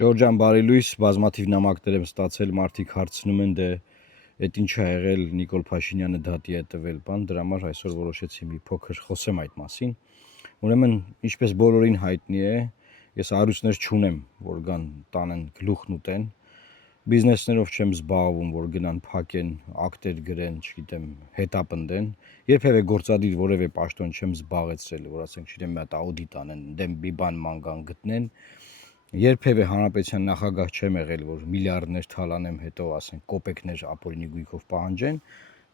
Ժորժան բարի լույս, բազմաթիվ նամակներ եմ ստացել, մարդիկ հարցնում են, դե այդ ինչ ա եղել Նիկոլ Փաշինյանը դատի է տվել, բան, դրա համար այսօր որոշեցի մի փոքր խոսեմ այդ մասին։ Ուրեմն, ինչպես բոլորին հայտնի է, ես հարուստներ չունեմ, որ գան տանեն գլուխն ուտեն, բիզնեսներով չեմ զբաղվում, որ գնան փակեն, ակտեր գրեն, չգիտեմ, հետապնդեն, երբևէ գործադիր որևէ պաշտոն չեմ զբաղեցրել, որ ասենք, չգիտեմ, մի հատ աուդիտ անեն, դեմ մի բան ման գան գտնեն։ Երբևէ հանրապետության նախագահ չեմ եղել, որ միլիարդներ թալանեմ, հետո ասենք կոպեկներ ապօրինի գույքով պահանջեն,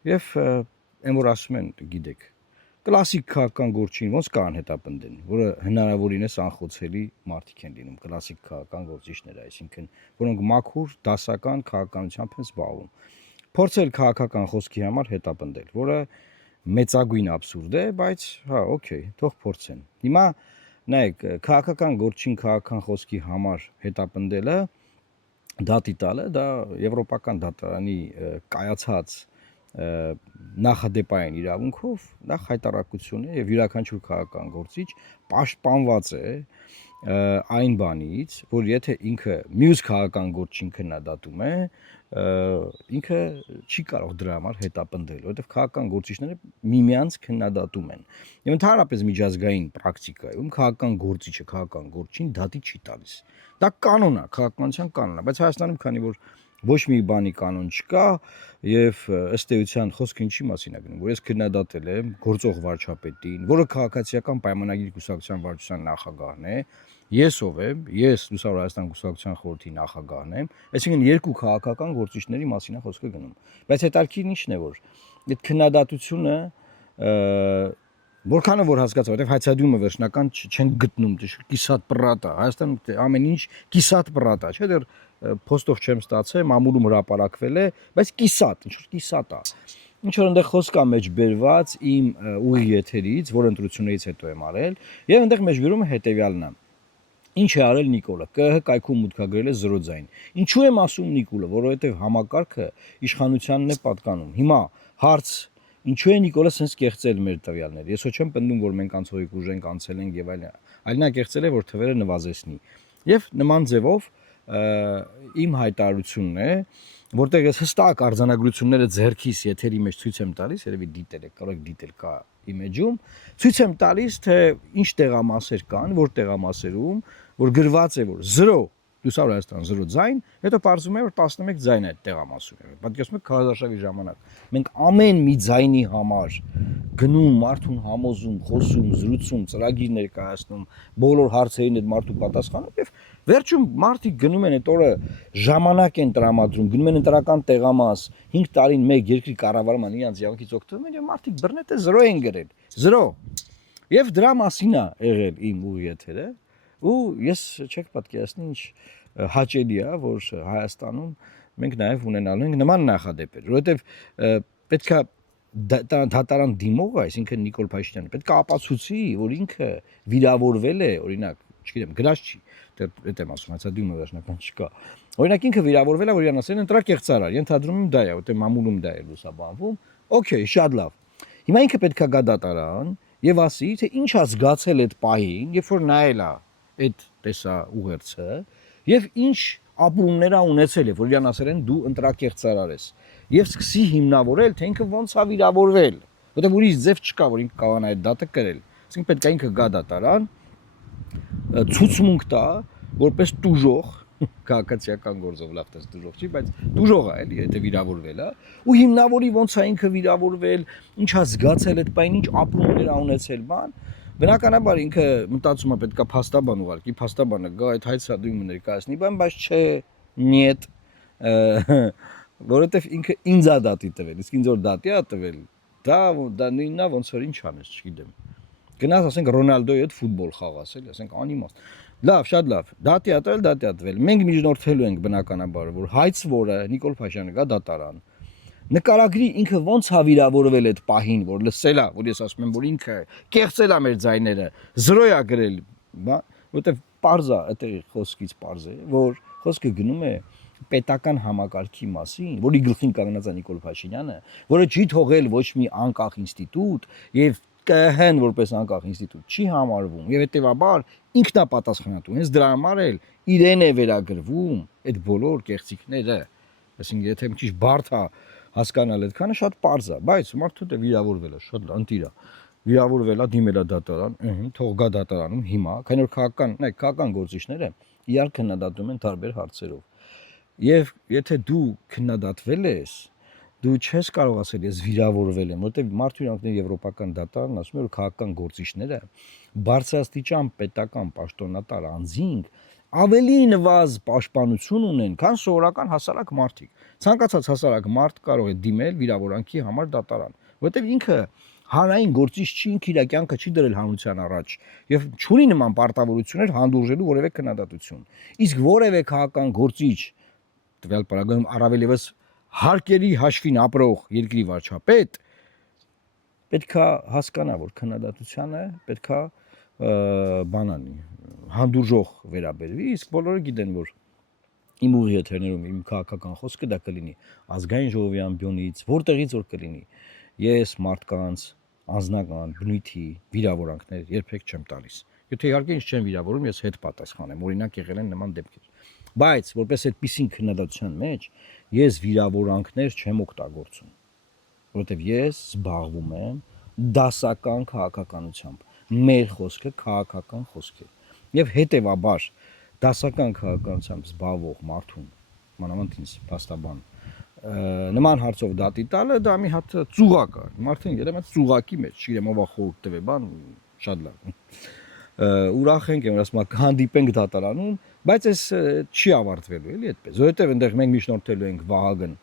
եւ այն որ ասում են, գիտեք, կլասիկ քաղաքական գործին ոնց կան հետապնդեն, որը հնարավորինս անխոցելի մարդիկ են լինում, կլասիկ քաղաքական գործիչներ, այսինքն, որոնք մաքուր դասական քաղաքականությամբ են զբաղվում։ Փորձել քաղաքական խոսքի համար հետապնդել, որը մեծագույն աբսուրդ է, բայց հա, օքեյ, թող փորձեն։ Հիմա նայեք, քաղաքական գործին քաղաքական խոսքի համար հետապնդելը, դատի տալը, դա եվրոպական դատարանի կայացած նախադեպային իրավունքով, դա խայտարակություն է եւ յուրաքանչյուր քաղաքական գործիչ պաշտպանված է այն բանից, որ եթե ինքը մյուս քաղաքական գործին քննադատում է, ինքը չի կարող դրա համար հետապնդել, որովհետև քաղաքական գործիչները միմյանց քննադատում են։ Եվ ընդհանրապես միջազգային պրակտիկայում քաղաքական գործիչը քաղաքական գործին դատի չի տալիս։ Դա կանոն է, քաղաքականության կանոն է, բայց Հայաստանում քանի որ ոչ մի բանի կանոն չկա եւ ըստ էության խոսքը ինչի մասին է գնում, որ ես քննադատել եմ գործող վարչապետին, որը քաղաքացիական պայմանագիր կուսակցության վարչության նախագահն է, ես ով եմ, ես Լուսավոր Հայաստան կուսակցության խորհրդի նախագահն եմ, այսինքն երկու քաղաքական գործիչների մասին է խոսքը գնում։ Բայց հետարքին ինչն է, որ այդ քննադատությունը որքանով որ հասկացա, որտեվ հայցադյումը վերջնական չեն գտնում, կիսատ պրատա, Հայաստանում ամեն ինչ կիսատ պրատա, չէ՞ դեռ փոստով չեմ ստացել, մամուլում հրապարակվել է, բայց կիսատ, ինչ որ կիսատ է։ Ինչ որ այնտեղ խոսք կա մեջ բերված իմ ուղիղ եթերից, որ ընտրություններից հետո եմ արել, եւ այնտեղ մեջբերումը հետեւյալն է։ Ինչ է արել Նիկոլը, ԿՀ կայքում մուտքագրել է 0 ձայն։ Ինչու եմ ասում Նիկոլը, որովհետեւ համակարգը իշխանությանն է պատկանում։ Հիմա հարց ինչու է Նիկոլը sense կեղծել մեր տվյալները։ Ես ոչ չեմ պնդում, որ մենք անցողիկ ուժենք անցել ենք եւ այլն։ Այլ նա կեղծել է, որ թվերը նվազեցնի։ Եվ նման ձևով իմ հայտարարությունն է, որտեղ ես հստակ արձանագրությունները ձեռքիս եթերի մեջ ցույց եմ տալիս, երևի դիտել եք, կարող եք դիտել կա իմեջում, ցույց եմ տալիս, թե ինչ տեղամասեր կան, որ տեղամասերում, որ գրված է, որ 0 Լուսավոր Հայաստան 0 ձայն, հետո պարզվում է, որ 11 ձայն է այդ տեղամասում եղել։ Պատկերացնում եք քարոզարշավի ժամանակ։ Մենք ամեն մի ձայնի համար գնում, մարդուն համոզում, խոսում, զրուցում, ծրագիր ներկայացնում, բոլոր հարցերին այդ մարդու պատասխանում եւ վերջում մարդիկ գնում են այդ օրը ժամանակ են տրամադրում, գնում են ընտրական տեղամաս, 5 տարին մեկ երկրի կառավարման իրենց իրավունքից օգտվում են եւ մարդիկ բռնետը 0 են գրել։ 0։ Եվ դրա մասին է եղել իմ ուղիղ եթերը, ու ես չեք պատկերացնի ինչ հաճելի է, որ Հայաստանում մենք նաև ունենալու ենք նման նախադեպեր, որովհետև պետքա դատարան դիմողը, այսինքն Նիկոլ Փաշինյանը, պետքա ապացուցի, որ ինքը վիրավորվել է, օրինակ, չգիտեմ, գրած չի, դա եմ ասում, հացադյումը վերջնական չկա։ Օրինակ ինքը վիրավորվել է, որ իրան ասեն ընտրակեղծարար, ենթադրում եմ դա է, որտեղ մամուլում դա է լուսաբանվում։ Okay, շատ լավ։ Հիմա ինքը պետքա գա դատարան եւ ասի, թե ինչ է զգացել այդ պահին, երբ որ նայել է այդ տեսա ուղերձը եւ ինչ ապրումներ ա ունեցել է, որ իրան ասել են դու ընտրակեղծարար ես եւ սկսի հիմնավորել, թե ինքը ոնց է վիրավորվել, որտեղ ուրիշ ձև չկա, որ ինքը կարողանա այդ դատը կրել։ Այսինքն պետք է ինքը գա դատարան, ցուցմունք տա, որպես տուժող, քաղաքացիական գործով լավ տես տուժող չի, բայց տուժող է էլի, եթե վիրավորվել է, ու հիմնավորի ոնց է ինքը վիրավորվել, ինչ է զգացել այդ պայն, ինչ ապրումներ ա ունեցել, բան։ Բնականաբար ինքը մտածում է պետքա փաստաբան ուղարկի, փաստաբանը գա այդ հայցադույմը ներկայացնի, բայց չէ, նիետ, որովհետև ինքը ինձ է դատի տվել, իսկ ինձ որ դատի է տվել, դա նույնն է ոնց որ ինչ անես, չգիտեմ։ Գնաս ասենք Ռոնալդոյի հետ ֆուտբոլ խաղաս, էլի, ասենք անիմաստ։ Լավ, շատ լավ, դատի է տվել, մենք միջնորդվելու ենք բնականաբար, որ հայցվորը Նիկոլ Փաշինյանը գա դատարան։ Նկարագրի ինքը ոնց է վիրավորվել այդ պահին, որ լսել է, որ ես ասում եմ, որ ինքը կեղծել է մեր ձայները, 0 է գրել, որովհետև պարզ է, այդտեղի խոսքից պարզ է, որ խոսքը գնում է պետական համակարգի մասին, որի գլխին կանգնած է Նիկոլ Փաշինյանը, որը չի թողել ոչ մի անկախ ինստիտուտ եւ ԿՀ-ն որպես անկախ ինստիտուտ չի համարվում եւ հետեւաբար ինքնապատասխանատու հենց դրա համար էլ իրեն է վերագրվում այդ բոլոր կեղծիքները, այսինքն եթե մի քիչ բարդ է հասկանալ այդքանը շատ པարզ է, բայց մարդը դե վիրավորվել է, շատ ընտիր է, վիրավորվել է, դիմել է դատարան, թող գա դատարանում հիմա, քանի որ քաղաքական գործիչները իրար քննադատում են տարբեր հարցերով։ Եվ եթե դու քննադատվել ես, դու չես կարող ասել ես վիրավորվել եմ, որտեղ մարդու իրավունքների եվրոպական դատարանն ասում է, որ քաղաքական գործիչները բարձրաստիճան պետական պաշտոնատար անձինք ավելի նվազ պաշտպանություն ունեն, քան սովորական հասարակ մարդիկ։ Ցանկացած հասարակ մարդ կարող է դիմել վիրավորանքի համար դատարան, որտեղ ինքը հանրային գործիչ չի, ինքը իր կյանքը չի դրել հանրության առաջ եւ չունի նման պարտավորություններ հանդուրժելու որևէ քննադատություն։ Իսկ որևէ քաղաքական գործիչ տվյալ պարագայում առավել եւս հարկերի հաշվին ապրող երկրի վարչապետ պետքա հասկանա, որ քննադատությանը պետքա բանանի հանդուրժող վերաբերվի, իսկ բոլորը գիտեն, որ իմ ուղի եթերներում իմ քաղաքական խոսքը դա կլինի ազգային ժողովի ամբիոնից, որտեղից որ կլինի, ես մարդկանց անձնական բնույթի վիրավորանքներ երբեք չեմ տալիս։ Եթե իհարկե ինձ չեն վիրավորում, ես հետ պատասխանեմ, օրինակ եղել են նման դեպքեր։ Բայց որպես այդպիսին քննադատության մեջ ես վիրավորանքներ չեմ օգտագործում, որովհետև ես զբաղվում եմ դասական քաղաքականությամբ, մեր խոսքը քաղաքական խոսք է, եւ հետեւաբար դասական քաղաքականությամբ զբաղվող մարդուն, մանավանդ ինձ փաստաբան, նման հարցով դատի տալը դա մի հատ ծուղակ է, մարդն երևի ծուղակի մեջ, չգիտեմ ով է խորհուրդ տվե բան, շատ լավ։ Ուրախ ենք, որ ասում հանդիպենք դատարանում, բայց այս չի ավարտվելու էլի այդպես, որովհետև այնտեղ մենք միջնորդելու ենք Վահագն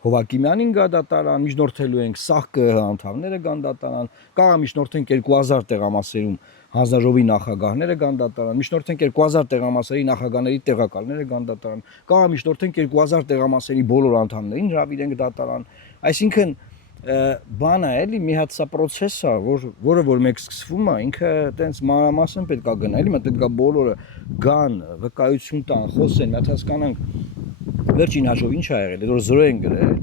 Հովակիմյանին գա դատարան, միջնորդելու ենք ՍԱՀԿ անդամները գան դատարան, կարող միջնորդենք 2000 տեղամասերում հանձնաժողովի նախագահները գան դատարան, միջնորդենք 2000 տեղամասերի նախագահների տեղակալները գան դատարան, կարող միջնորդենք 2000 տեղամասերի բոլոր անդամներին հրավիրենք դատարան, այսինքն բանը էլի մի հատ սա process է, որը որ մեկ սկսվում է, ինքը այտենց մանրամասն պետք է գնա, էլի մենք պետք է բոլորը գան, վկայություն տան, խոսեն, մենք հասկանանք վերջին հաշվով ինչ ա եղել, որ 0 են գրել,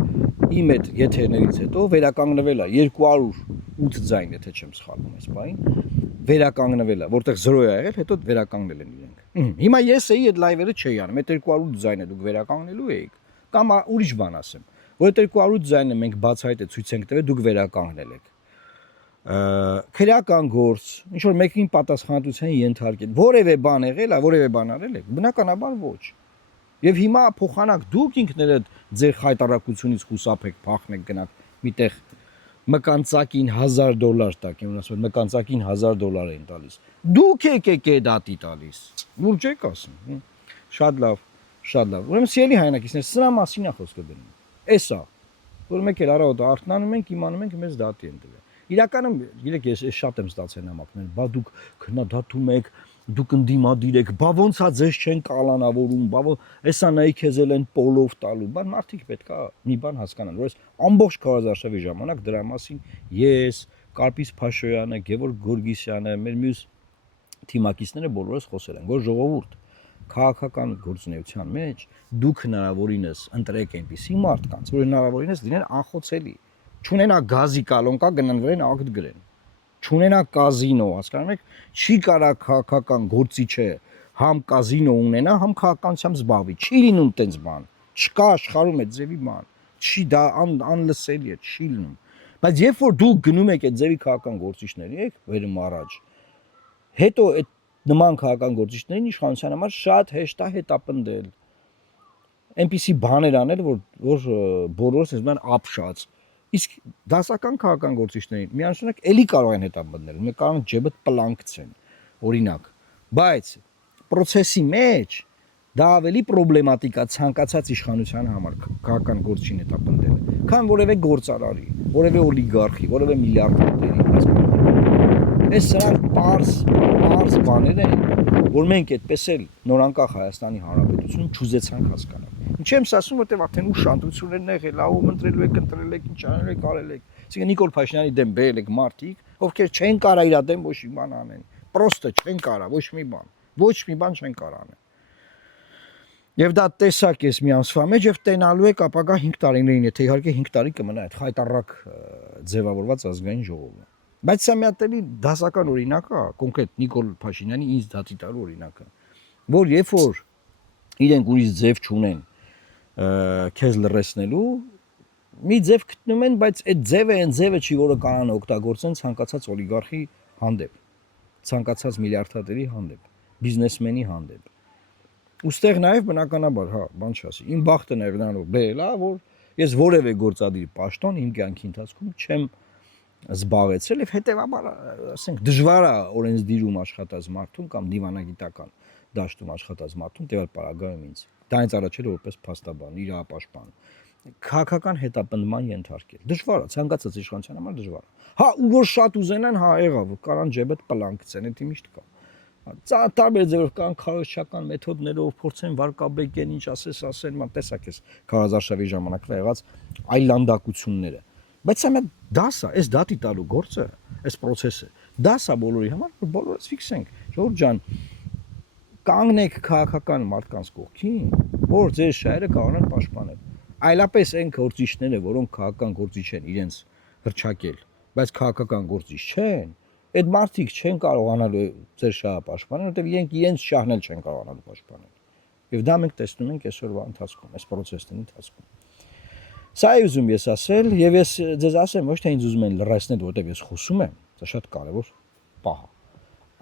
իմ այդ եթերներից հետո վերականգնվել է 208 ձայն, եթե չեմ սխալվում այս բանին, վերականգնվել է, որտեղ 0 է եղել, հետո վերականգնել են իրենք։ Հիմա ես էի այդ լայվերը չէի անում, այդ 208 ձայնը դուք վերականգնելու էիք, կամ ուրիշ բան ասեմ, որ 208 ձայնը մենք բացահայտ ցույց ենք տվել, դուք վերականգնել եք։ Քրեական գործ, ինչ որ մեկին պատասխանատվության ենթարկել, որևէ բան եղել է, որևէ բան արել եք, բնականաբար ոչ։ Եվ հիմա փոխանակ դուք ինքներդ ձեր խայտարակությունից խուսափեք, փախնեք, գնաք միտեղ մկանցակին $1000 տակ, եմ ասում, մկանցակին $1000 են տալիս։ Դուք եք դատի տալիս։ Լուրջ եք ասում։ Շատ լավ, շատ լավ։ Ուրեմն սիրելի հայրենակիցներ, սրա մասին է խոսքը դնում։ Էսա, որ մեկ էլ առավոտ արթնանում ենք, իմանում ենք մեզ դատի են տվել։ Իրականում, գիտեք, ես շատ եմ ստացել նամակներ, բա դուք քննադատում եք, դուք ընդդիմադիր եք, բա ոնց է ձեզ չեն կալանավորում, բա էսա նայի քեզ են պոլով տալու, բան մարդիկ պետք է մի բան հասկանան, որ այս ամբողջ քարոզարշավի ժամանակ դրա մասին ես, Կարպիս Փաշոյանը, Գևորգ Գորգիսյանը, մեր մյուս թիմակիցները բոլորս խոսել են, որ ժողովուրդ քաղաքական գործունեության մեջ դուք հնարավորինս ընտրեք այնպիսի մարդկանց, որ հնարավորինս լինեն անխոցելի, չունենա գազի կալոնկա գնան վրան ակտ գրեն, չունենա կազինո, հասկանում եք, չի կարա քաղաքական գործիչը համ կազինո ունենա, համ քաղաքականությամբ զբաղվի, չի լինում տենց բան, չկա աշխարհում այդ ձևի բան, չի դա անլսելի է, չի լինում, բայց երբ որ դուք գնում եք այդ ձևի քաղաքական գործիչների եք, վերում առաջ, հետո այդ նման քաղաքական գործիչներին իշխանության համար շատ հեշտ է հետապնդել, այնպիսի բաներ անել, որ բոլորս ասում են ապշած, իսկ դասական քաղաքական գործիչներին միանշանակ էլի կարող են հետապնդել, մեկ կարող են ջեբդ պլանկցեն, օրինակ, բայց process-ի մեջ դա ավելի պրոբլեմատիկ է ցանկացած իշխանության համար քաղաքական գործին հետապնդելը, քան որևէ գործարարի, որևէ օլիգարխի, որևէ միլիարդերի, այս սրանք պարզ բաներ են, որ մենք այդպես էլ նորանկախ Հայաստանի Հանրապետությունում չուզեցանք հասկանալ։ Ինչ եմ ասում, որտեղ արդեն ուշ շանտրություններն եղել, ում ընտրել եք, ինչ անել եք, արել եք։ Այսինքն Նիկոլ Փաշինյանի դեմ բերել եք մարդիկ, ովքեր չեն կարա իր դեմ ոչ մի բան անեն։ Պրոստը չեն կարա ոչ մի բան չեն կարա անեն։ Եվ դա տեսակ ես մի ամսվա մեջ եւ տենալու եք ապագա 5 տարիներին, եթե իհարկե 5 տարի կմնա այդ խայտարակ ձևավորված ազգային ժողովը։ Բայց սա մի հատ էլի դասական օրինակ է, կոնկրետ Նիկոլ Փաշինյանի ինձ դատի տալու օրինակը, որ երբ որ իրենք ուրիշ ձև չունեն քեզ լրացնելու, մի ձև գտնում են, բայց այդ ձևը այն ձևը չի, որը կանան օգտագործեն ցանկացած օլիգարխի հանդեպ, ցանկացած միլիարդատերի հանդեպ, բիզնեսմենի հանդեպ։ Ոստեղ նաև բնականաբար, հա, բան չասի։ Իմ բախտն է նրանով բերել, որ ես որևէ գործադիր պաշտոն իմ կյանքի ընթացքում չեմ զբաղեցրել եւ հետեւաբար, ասենք, դժվար է օրենսդիրում աշխատած մարդուն կամ դիվանագիտական դաշտում աշխատած մարդուն տևալ պարագայում ինձ։ Դրանից առաջ էլ որպես փաստաբան, իրավապաշտպան, քաղաքական հետապնդման ենթարկել։ Դժվար է, ցանկացած իշխանության համար դժվար է։ Հա, ու որ շատ ուզենան, հա, եղավ, կարան ջեբդ պլան գցեն, դա միշտ կա։ Տարբեր ձևով կան քարոզչական մեթոդներով փորձեն վարկաբեկեն, ինչ ասես ասեն, ման տեսակ էս քարազարշավի ժամանակվա եղած այլանդակությունները։ Բայց սա մի դաս է, այս դատի տալու գործը, այս process-ը, դաս է բոլորի համար, որ բոլորս ֆիքսենք։ Ժողովուրդ ջան, կանգնեք քաղաքական մարդկանց կողքին, որ ձեր շահերը կարողանան պաշտպանել։ Այլապես այն գործիչները, որոնք քաղաքական գործիչ են, իրենց հրճակել, բայց քաղաքական գործիչ չեն, այդ մարդիկ չեն կարողանալ ձեր շահը պաշտպանել, որտեղ իրենց շահն էլ չեն կարողանալ պաշտպանել։ Եվ դա մենք տեսնում ենք այսօրվա ընթացքում, այս process-ի ընթացքում։ Սա է ուզում ես ասել, եւ ես ձեզ ասեմ, ոչ թե ինձ ուզում են լրացնել, որտեղ ես խոսում եմ, դա շատ կարեւոր պահ է,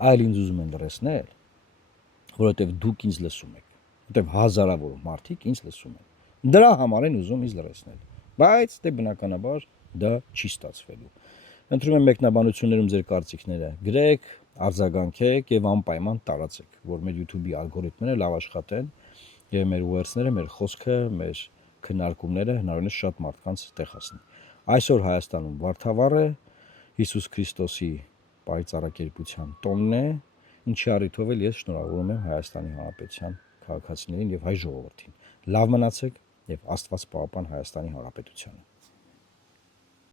այլ ինձ ուզում են լրացնել, որովհետեւ դուք ինձ լսում եք, որտեղ հազարավոր մարդիկ ինձ լսում են։ Դրա համար են ուզում ինձ լրացնել, բայց դե բնականաբար դա չի ստացվելու։ Ընտրում եմ մեկնաբանություններում ձեր կարծիքները գրեք, արձագանքեք եւ անպայման տարածեք, որ մեր YouTube-ի ալգորիթմները լավ աշխատեն եւ մեր ուղերձները, մեր խոսքը, մեր քննարկումները հնարավորինս շատ մարդկանց տեղ հասնի։ Այսօր Հայաստանում Վարդավառ է, Հիսուս Քրիստոսի պայծառակերպության տոնն է, ինչի առիթով էլ ես շնորհավորում եմ Հայաստանի Հանրապետության քաղաքացիներին եւ հայ ժողովրդին։ Լավ մնացեք եւ Աստված պահապան Հայաստանի Հանրապետությանը։